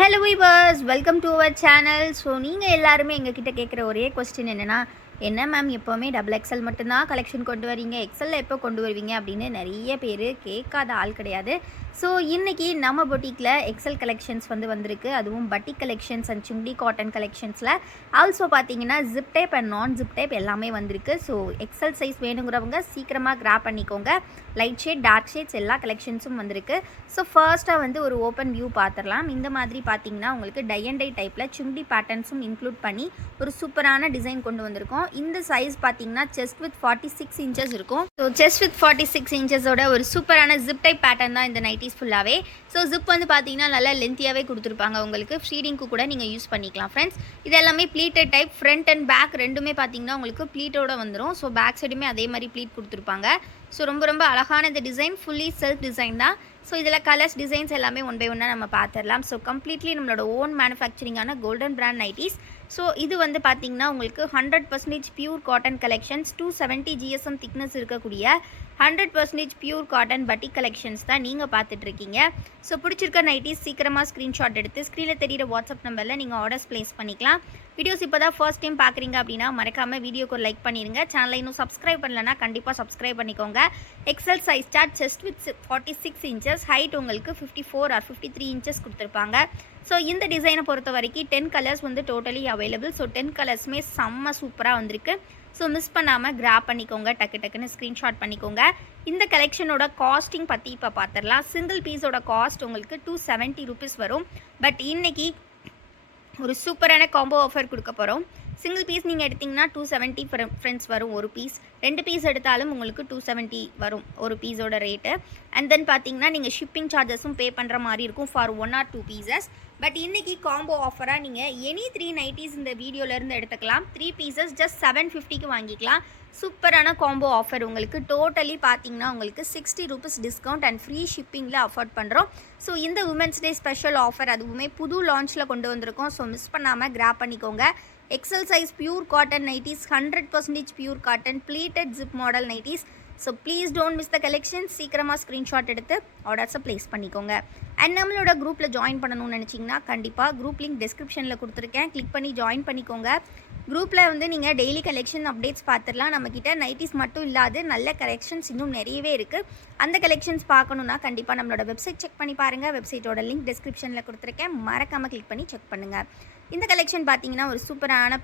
Hello viewers, welcome to our channel. So நீங்கள் எல்லாருமே எங்ககிட்ட கேட்குற ஒரே கொஸ்டின் என்னென்னா, என்ன மேம் எப்போவுமே டபுள் எக்ஸல் மட்டும்தான் கலெக்ஷன் கொண்டு வரீங்க, எக்ஸலில் எப்போ கொண்டு வருவீங்க அப்படின்னு நிறைய பேர் கேட்காத ஆள் கிடையாது. ஸோ இன்றைக்கி நம்ம பொட்டிக்கில் எக்ஸல் கலெக்ஷன்ஸ் வந்திருக்கு. அதுவும் பட்டிக் கலெக்ஷன்ஸ் அண்ட் சுண்டி காட்டன் கலெக்ஷன்ஸில் ஆல்சோ பார்த்தீங்கன்னா ஜிப் டைப் அண்ட் நான் ஜிப் டைப் எல்லாமே வந்திருக்கு. ஸோ எக்ஸல் சைஸ் வேணுங்கிறவங்க சீக்கிரமாக கிராப் பண்ணிக்கோங்க. லைட் ஷேட், டார்க் ஷேட்ஸ் எல்லா கலெக்ஷன்ஸும் வந்திருக்கு. ஸோ ஃபர்ஸ்ட்டாக ஒரு ஓப்பன் வியூ பார்த்துடலாம். இந்த மாதிரி பார்த்தீங்கன்னா உங்களுக்கு டை அண்ட் டை டைப்பில் சுண்டி பேட்டர்ன்ஸும் இன்க்ளூட் பண்ணி ஒரு சூப்பரான டிசைன் கொண்டு வந்திருக்கோம். இந்த சைஸ் பார்த்தீங்கன்னா செஸ்ட் வித் 46 இன்ச்சஸ் இருக்கும். ஸோ செஸ்ட் வித் 46 இன்ச்சஸோட ஒரு சூப்பரான ஜிப் டைப் பேட்டர்ன் தான் இந்த நைட்டிஸ் ஃபுல்லாகவே. ஸோ ஜிப் பார்த்தீங்கன்னா நல்லா லென்த்தியாகவே கொடுத்துருப்பாங்க. உங்களுக்கு ஃபீடிங்க்கு கூட நீங்கள் யூஸ் பண்ணிக்கலாம் ஃப்ரெண்ட்ஸ். இது எல்லாமே pleated type. Front and back ரெண்டுமே பார்த்தீங்கன்னா உங்களுக்கு ப்ளீட்டோட வந்துடும். ஸோ பேக் சைடுமே அதே மாதிரி ப்ளீட் கொடுத்துருப்பாங்க. ஸோ ரொம்ப அழகான இந்த டிசைன் ஃபுல்லி செல்ஃப் டிசைன் தான். ஸோ இதில் கலர்ஸ் டிசைன்ஸ் எல்லாமே ஒன் பை ஒன்னாக நம்ம பார்த்துடலாம். ஸோ கம்ப்ளீட்லி நம்மளோட ஓன் மேனுஃபேக்சரிங்கான கோல்டன் பிராண்ட் நைட்டிஸ். ஸோ இது பார்த்தீங்கன்னா உங்களுக்கு 100% pure cotton collections, 270 GSM thickness இருக்கக்கூடிய 100% பியூர் காட்டன் பட்டிக் கலெக்ஷன்ஸ் தான் நீங்கள் பார்த்துட்ருக்கீங்க. ஸோ பிடிச்சிருக்க நைட்டிஸ் சீக்கிரமாக ஸ்க்ரீன்ஷாட் எடுத்து ஸ்க்ரீனில் தெரியிற வாட்ஸ்அப் நம்பரில் நீங்கள் ஆர்டர்ஸ் ப்ளேஸ் பண்ணிக்கலாம். வீடியோஸ் இப்போ தான் ஃபர்ஸ்ட் டைம் பார்க்குறீங்க அப்படின்னா மறக்காமல் வீடியோக்கு ஒரு லைக் பண்ணிடுங்க. சேனலை இன்னும் சப்ஸ்கிரைப் பண்ணலன்னா கண்டிப்பாக சப்ஸ்கிரைப் பண்ணிக்கோங்க. XL size chart chest with 46 inches, height உங்களுக்கு 54 ஆர் 53 இன்ச்சஸ் கொடுத்துருப்பாங்க. ஸோ இந்த டிசைனை பொறுத்த வரைக்கும் 10 கலர்ஸ் டோட்டலி அவைலபிள். ஸோ 10 கலர்ஸுமே செம்ம சூப்பராக வந்திருக்கு. ஸோ மிஸ் பண்ணாமல் கிராப் பண்ணிக்கோங்க, டக்குன்னு ஸ்க்ரீன்ஷாட் பண்ணிக்கோங்க. இந்த கலெக்ஷனோட காஸ்டிங் பற்றி இப்போ பார்த்துடலாம். சிங்கிள் பீஸோட காஸ்ட் உங்களுக்கு 270 rupees வரும். பட் இன்னைக்கு ஒரு சூப்பரான காம்போ ஆஃபர் கொடுக்க போகிறோம். சிங்கிள் பீஸ் நீங்கள் எடுத்திங்கன்னா 270 ஃப்ரெண்ட்ஸ் வரும் ஒரு பீஸ். 2 பீஸ் எடுத்தாலும் உங்களுக்கு 270 வரும் ஒரு பீஸோட ரேட்டு. அண்ட் தென் பார்த்தீங்கன்னா நீங்கள் ஷிப்பிங் சார்ஜஸும் பே பண்ணுற மாதிரி இருக்கும் ஃபார் 1 or 2 pieces. பட் இன்றைக்கி காம்போ ஆஃபராக நீங்கள் எனி 3 நைட்டிஸ் இந்த வீடியோலேருந்து எடுத்துக்கலாம். 3 pieces just 750க்கு வாங்கிக்கலாம். சூப்பரான காம்போ ஆஃபர் உங்களுக்கு. டோட்டலி பார்த்தீங்கன்னா உங்களுக்கு 60 rupees டிஸ்கவுண்ட் அண்ட் ஃப்ரீ ஷிப்பிங்கில் அஃபோர்ட் பண்ணுறோம். ஸோ இந்த உமன்ஸ் டே ஸ்பெஷல் ஆஃபர் அதுவுமே புது லான்ச்சில் கொண்டு வந்திருக்கோம். ஸோ மிஸ் பண்ணாமல் கிராப் பண்ணிக்கோங்க. XL size pure cotton nighties, 100% pure cotton pleated zip model nighties. So please don't miss the collection. சீக்கிரமாக ஸ்க்ரீன்ஷாட் எடுத்து ஆர்டர்ஸை ப்ளேஸ் பண்ணிக்கோங்க. அண்ட் நம்மளோட குரூப்பில் ஜாயின் பண்ணணும்னு நினச்சிங்கன்னா கண்டிப்பாக குரூப் லிங்க் டிஸ்கிரிப்ஷனில் கொடுத்துருக்கேன். கிளிக் பண்ணி ஜாயின் பண்ணிக்கோங்க. குரூப்பில் நீங்கள் டெய்லி கலெக்ஷன் அப்டேட்ஸ் பார்த்துடலாம். நம்மக்கிட்ட நைட்டிஸ் மட்டும் இல்லாது நல்ல கலெக்ஷன்ஸ் இன்னும் நிறையவே இருக்குது. அந்த கலெக்ஷன்ஸ் பார்க்கணுன்னா கண்டிப்பாக நம்மளோட வெப்சைட் செக் பண்ணி பாருங்கள். வெப்சைட்டோட லிங்க் டிஸ்கிரிப்ஷனில் கொடுத்துருக்கேன். மறக்காமல் கிளிக் பண்ணி செக் பண்ணுங்கள். இந்த கலெக்ஷன் பார்த்தீங்கன்னா ஒரு சூப்பரான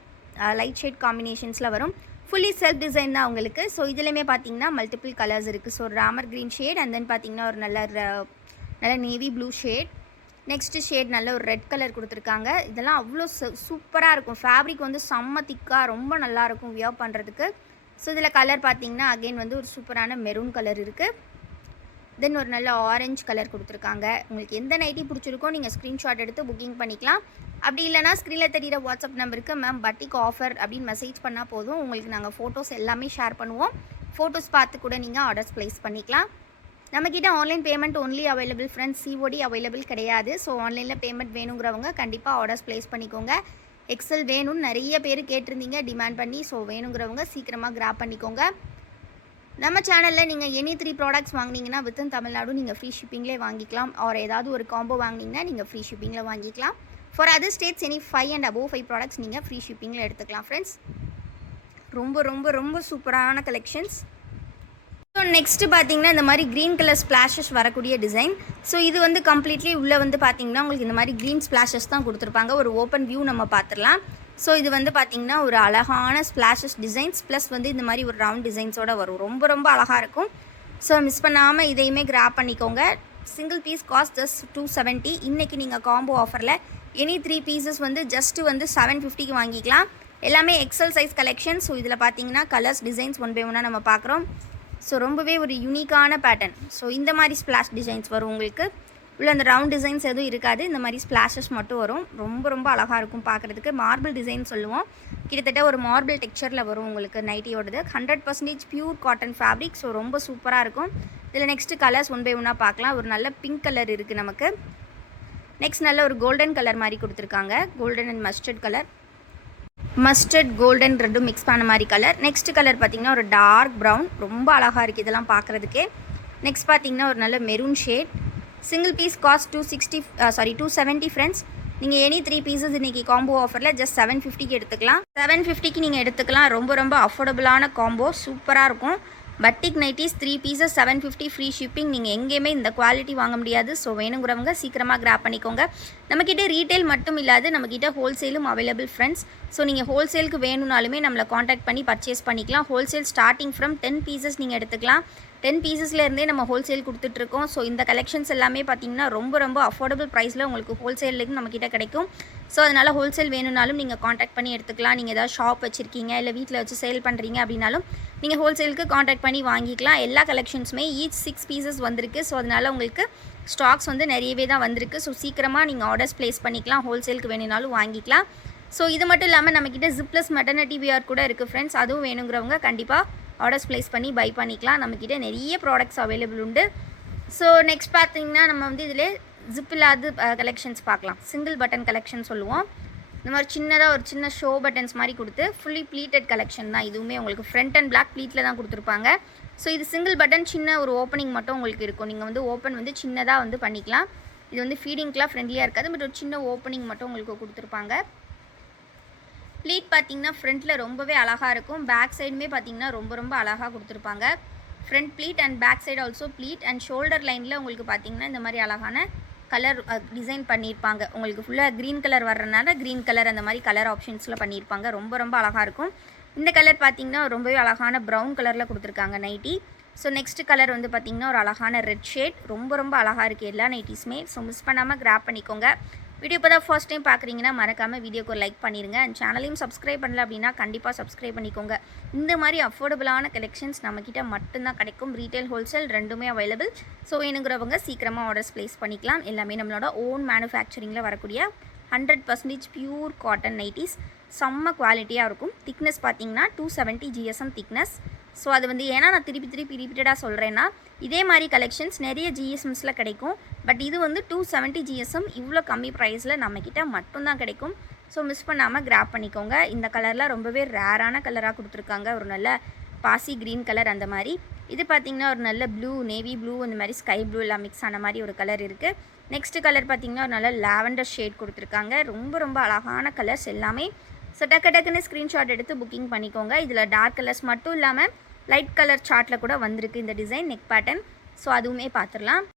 லைட் ஷேட் காம்பினேஷன்ஸில் வரும். ஃபுல்லி செல்ஃப் டிசைன் தான் உங்களுக்கு. ஸோ இதுலேயுமே பார்த்தீங்கன்னா மல்டிபிள் கலர்ஸ் இருக்குது. So Ramar green shade and then பார்த்தீங்கன்னா ஒரு நல்ல navy blue shade. Next shade நல்ல ஒரு ரெட் கலர் கொடுத்துருக்காங்க. இதெல்லாம் அவ்வளோ சூப்பராக இருக்கும். ஃபேப்ரிக் செம்ம திக்காக ரொம்ப நல்லாயிருக்கும் வியர் பண்ணுறதுக்கு. ஸோ இதில் கலர் பார்த்தீங்கன்னா அகெயின் ஒரு சூப்பரான மெரூன் கலர் இருக்குது. தென் ஒரு நல்ல ஆரஞ்சு கலர் கொடுத்துருக்காங்க. உங்களுக்கு எந்த நைட்டி பிடிச்சிருக்கோ நீங்கள் ஸ்க்ரீன்ஷாட் எடுத்து புக்கிங் பண்ணிக்கலாம். அப்படி இல்லைனா ஸ்க்ரீனில் தெரியிற வாட்ஸ்அப் நம்பருக்கு மேம் பட்டிக் ஆஃபர் அப்படின்னு மெசேஜ் பண்ணால் போதும். உங்களுக்கு நாங்கள் ஃபோட்டோஸ் எல்லாமே ஷேர் பண்ணுவோம். ஃபோட்டோஸ் பார்த்து கூட நீங்கள் ஆர்டர்ஸ் ப்ளேஸ் பண்ணிக்கலாம். நம்மக்கிட்ட online payment only available friends. COD available கிடையாது. ஸோ ஆன்லைனில் பேமெண்ட் வேணுங்கிறவங்க கண்டிப்பாக ஆர்டர்ஸ் ப்ளேஸ் பண்ணிக்கோங்க. எக்ஸல் வேணும்னு நிறைய பேர் கேட்டிருந்தீங்க டிமாண்ட் பண்ணி. ஸோ வேணுங்கிறவங்க சீக்கிரமாக கிராப் பண்ணிக்கோங்க. நம்ம சேனலில் நீங்கள் எனி 3 ப்ராடக்ட்ஸ் வாங்கினீங்கன்னா வித்தின் தமிழ்நாடு நீங்கள் ஃப்ரீ ஷிப்பிங்லேயே வாங்கிக்கலாம். ஆர் ஏதாவது ஒரு காம்போ வாங்கினீங்கன்னா நீங்கள் ஃப்ரீ ஷிப்பிங்கில் வாங்கிக்கலாம். For other states any 5 and above 5 products நீங்கள் ஃப்ரீ ஷிப்பிங்கில் எடுத்துக்கலாம் ஃப்ரெண்ட்ஸ். ரொம்ப சூப்பரான கலெக்ஷன்ஸ். ஸோ நெக்ஸ்ட்டு பார்த்தீங்கன்னா இந்த மாதிரி க்ரீன் கலர் ஸ்ப்ளாஷஸ் வரக்கூடிய டிசைன். ஸோ இது கம்ப்ளீட்லி உள்ளே பார்த்தீங்கன்னா உங்களுக்கு இந்த மாதிரி க்ரீன் ஸ்ப்ளாஷஸ் தான் கொடுத்துருப்பாங்க. ஒரு ஓப்பன் வியூ நம்ம பார்த்துடலாம். ஸோ இது பார்த்தீங்கன்னா ஒரு அழகான ஸ்ப்ளாஷஸ் டிசைன்ஸ் ப்ளஸ் இந்த மாதிரி ஒரு ரவுண்ட் டிசைன்ஸோடு வரும். ரொம்ப அழகாக இருக்கும். ஸோ மிஸ் பண்ணாமல் இதையுமே கிராப் பண்ணிக்கோங்க. Single piece cost just 270. இன்றைக்கி நீங்கள் காம்போ ஆஃபரில் எனி 3 pieces ஜஸ்ட்டு 750க்கு வாங்கிக்கலாம். எல்லாமே எக்ஸல் சைஸ் கலெக்ஷன். ஸோ இதில் பார்த்தீங்கன்னா கலர்ஸ் டிசைன்ஸ் ஒன் பை ஒன்னாக நம்ம பார்க்குறோம். ஸோ ரொம்பவே ஒரு யூனிக்கான பேட்டர்ன். ஸோ இந்த மாதிரி ஸ்ப்ளாஷ் டிசைன்ஸ் வரும் உங்களுக்கு. உள்ள அந்த ரவுண்ட் டிசைன்ஸ் எதுவும் இருக்காது. இந்த மாதிரி ஸ்ப்ளாஷஸ் மட்டும் வரும். ரொம்ப அழகாக இருக்கும் பார்க்குறதுக்கு. மார்பிள் டிசைன் சொல்லுவோம். கிட்டத்தட்ட ஒரு மார்பிள் டெக்ஸ்சரில் வரும் உங்களுக்கு நைட்டியோடது. 100% பியூர் காட்டன் ஃபேப்ரிக். ஸோ ரொம்ப சூப்பராக இருக்கும். இதில் நெக்ஸ்ட்டு கலர்ஸ் ஒன் பை ஒன்னாக பார்க்கலாம். ஒரு நல்ல பிங்க் கலர் இருக்குது நமக்கு. நெக்ஸ்ட் நல்ல ஒரு கோல்டன் கலர் மாதிரி கொடுத்துருக்காங்க. Golden and mustard colour. Mustard golden ரெண்டும் மிக்ஸ் பண்ண மாதிரி கலர். நெக்ஸ்ட் கலர் பார்த்திங்கன்னா ஒரு டார்க் ப்ரௌன். ரொம்ப அழகாக இருக்குது இதெல்லாம் பார்க்குறதுக்கே. நெக்ஸ்ட் பார்த்திங்கன்னா ஒரு நல்ல maroon shade. Single piece cost 270 friends. நீங்கள் எனி 3 பீசஸ் இன்றைக்கி காம்போ ஆஃபரில் ஜஸ்ட் 750க்கு எடுத்துக்கலாம். 750க்கு நீங்கள் எடுத்துக்கலாம். ரொம்ப ரொம்ப அஃபோர்டபுளான காம்போ, சூப்பராக இருக்கும். பட்டிக் நைட்டிஸ் 3 பீசஸ் 750 ஃப்ரீ ஷிப்பிங். நீங்கள் எங்கேயுமே இந்த குவாலிட்டி வாங்க முடியாது. ஸோ வேணுங்கிறவங்க சீக்கிரமாக கிராப் பண்ணிக்கோங்க. நம்மக்கிட்ட ரீட்டைல் மட்டும் இல்லாது நம்மக்கிட்ட ஹோல்சேலும் அவைலபிள் ஃப்ரெண்ட்ஸ். ஸோ நீங்கள் ஹோல்சேலுக்கு வேணும்னாலுமே நம்மளை காண்டாக்ட் பண்ணி பர்ச்சேஸ் பண்ணிக்கலாம். ஹோல்சேல் ஸ்டார்டிங் ஃப்ரம் 10 பீசஸ் நீங்கள் எடுத்துக்கலாம். 10 பீசஸ்லேருந்தே நம்ம ஹோல்சேல் கொடுத்துட்ருக்கோம். ஸோ இந்த கலெக்ஷன்ஸ் எல்லாமே பார்த்திங்கன்னா ரொம்ப ரொம்ப அஃபோர்டபுள் ப்ரைஸில் உங்களுக்கு ஹோல்சேலுக்கு நம்மக்கிட்ட கிடைக்கும். ஸோ அதனால் ஹோல்சேல் வேணும்னாலும் நீங்கள் காண்டாக்ட் பண்ணி எடுத்துக்கலாம். நீங்கள் ஏதாவது ஷாப் வச்சுருக்கீங்க, இல்லை வீட்டில் வச்சு சேல் பண்ணுறீங்க அப்படின்னாலும் நீங்கள் ஹோல்சேலுக்கு காண்டாக்ட் பண்ணி வாங்கிக்கலாம். எல்லா கலெக்ஷன்ஸுமே ஈச் 6 பீசஸ் வந்திருக்கு. ஸோ அதனால் உங்களுக்கு ஸ்டாக்ஸ் வந்து நிறையவே தான் வந்திருக்கு. ஸோ சீக்கிரமாக நீங்கள் ஆர்டர்ஸ் ப்ளேஸ் பண்ணிக்கலாம். ஹோல்சேலுக்கு வேணும்னாலும் வாங்கிக்கலாம். ஸோ இது மட்டும் இல்லாமல் நம்மக்கிட்ட ஜிப்லெஸ் மெட்டர்னிட்டி வியர் கூட இருக்குது ஃப்ரெண்ட்ஸ். அதுவும் வேணுங்கிறவங்க கண்டிப்பாக ஆர்டர்ஸ் ப்ளேஸ் பண்ணி பை பண்ணிக்கலாம். நம்மக்கிட்ட நிறைய ப்ராடக்ட்ஸ் அவைலபிள் உண்டு. ஸோ நெக்ஸ்ட் பார்த்திங்கன்னா நம்ம வந்து இதில் ஜிப் இல்லாத கலெக்ஷன்ஸ் பார்க்கலாம். சிங்கிள் பட்டன் கலெக்ஷன் சொல்லுவோம். இந்த மாதிரி சின்னதாக ஒரு சின்ன ஷோ பட்டன்ஸ் மாதிரி கொடுத்து ஃபுல்லி ப்ளீட்டட் கலெக்ஷன் தான். இதுவுமே உங்களுக்கு ஃப்ரண்ட் அண்ட் பிளாக் ப்ளீட்டில் தான் கொடுத்துருப்பாங்க. ஸோ இது சிங்கிள் பட்டன், சின்ன ஒரு ஓப்பனிங் மட்டும் உங்களுக்கு இருக்கும். நீங்கள் வந்து ஓப்பன் வந்து சின்னதாக வந்து பண்ணிக்கலாம். இது வந்து ஃபீடிங்க்கெலாம் ஃப்ரெண்ட்லியாக இருக்காது, பட் ஒரு சின்ன ஓப்பனிங் மட்டும் உங்களுக்கு கொடுத்துருப்பாங்க. ப்ளீட் பார்த்திங்கன்னா ஃப்ரண்ட்டில் ரொம்பவே அழகாக இருக்கும். பேக் சைடுமே பார்த்திங்கன்னா ரொம்ப ரொம்ப அழகாக கொடுத்துருப்பாங்க. Front pleat and back side also pleat. And shoulder லைனில் உங்களுக்கு பார்த்திங்கன்னா இந்த மாதிரி அழகான கலர் டிசைன் பண்ணியிருப்பாங்க. உங்களுக்கு ஃபுல்லாக க்ரீன் கலர் வர்றதுனால க்ரீன் கலர் அந்த மாதிரி கலர் ஆப்ஷன்ஸில் பண்ணியிருப்பாங்க. ரொம்ப ரொம்ப அழகாக இருக்கும். இந்த கலர் பார்த்திங்கன்னா ரொம்பவே அழகான ப்ரௌன் கலரில் கொடுத்துருக்காங்க நைட்டி. ஸோ நெக்ஸ்ட் கலர் வந்து பார்த்திங்கன்னா ஒரு அழகான ரெட் ஷேட். ரொம்ப ரொம்ப அழகாக இருக்குது எல்லா நைட்டிஸுமே. ஸோ மிஸ் பண்ணாமல் கிராப் பண்ணிக்கோங்க. வீடியோ இப்போ தான் ஃபர்ஸ்ட் டைம் பார்க்குறீங்கன்னா மறக்காமல் வீடியோக்கு ஒரு லைக் பண்ணிடுங்க. அண்ட் சேனலையும் சப்ஸ்கிரைப் பண்ணல அப்படின்னா கண்டிப்பாக சப்ஸ்கிரைப் பண்ணிக்கோங்க. இந்த மாதிரி அஃபோர்டபுளான கலெக்ஷன்ஸ் நம்மக்கிட்ட மட்டும்தான் கிடைக்கும். ரீட்டைல் ஹோல்சேல் ரெண்டுமே அவைலபிள். ஸோ வேணுங்கிறவங்க சீக்கிரமாக ஆர்டர்ஸ் ப்ளேஸ் பண்ணிக்கலாம். எல்லாமே நம்மளோட ஓன் மேனுஃபேக்சரிங்கில் வரக்கூடிய 100% பியூர் காட்டன் நைட்டிஸ். செம்ம குவாலிட்டியாக இருக்கும். திக்னஸ் பார்த்திங்கன்னா 270 GSM திக்னஸ். ஸோ அது வந்து ஏன்னா நான் திருப்பி ரிப்பீட்டடாக சொல்கிறேன்னா இதே மாதிரி கலெக்ஷன்ஸ் நிறைய GSMஸில் கிடைக்கும். பட் இது வந்து 270 GSM இவ்வளோ கம்மி ப்ரைஸில் நம்மக்கிட்ட மட்டும்தான் கிடைக்கும். ஸோ மிஸ் பண்ணாமல் கிராப் பண்ணிக்கோங்க. இந்த கலரில் ரொம்பவே ரேரான கலராக கொடுத்துருக்காங்க. ஒரு நல்ல பாசி க்ரீன் கலர் அந்த மாதிரி. இது பார்த்திங்கன்னா ஒரு நல்ல ப்ளூ, நேவி ப்ளூ, அந்த மாதிரி ஸ்கை ப்ளூ எல்லாம் மிக்ஸ் ஆன மாதிரி ஒரு கலர் இருக்குது. நெக்ஸ்ட் கலர் பார்த்திங்கன்னா ஒரு நல்ல லாவெண்டர் ஷேட் கொடுத்துருக்காங்க. ரொம்ப ரொம்ப அழகான கலர்ஸ் எல்லாமே. ஸோ டக்குன்னு ஸ்க்ரீன்ஷாட் எடுத்து புக்கிங் பண்ணிக்கோங்க. இதில் டார்க் கலர்ஸ் மட்டும் இல்லாமல் லைட் கலர் சார்ட்டில் கூட வந்திருக்கு இந்த டிசைன் நெக் பேட்டர்ன். ஸோ அதுவுமே பார்த்துடலாம்.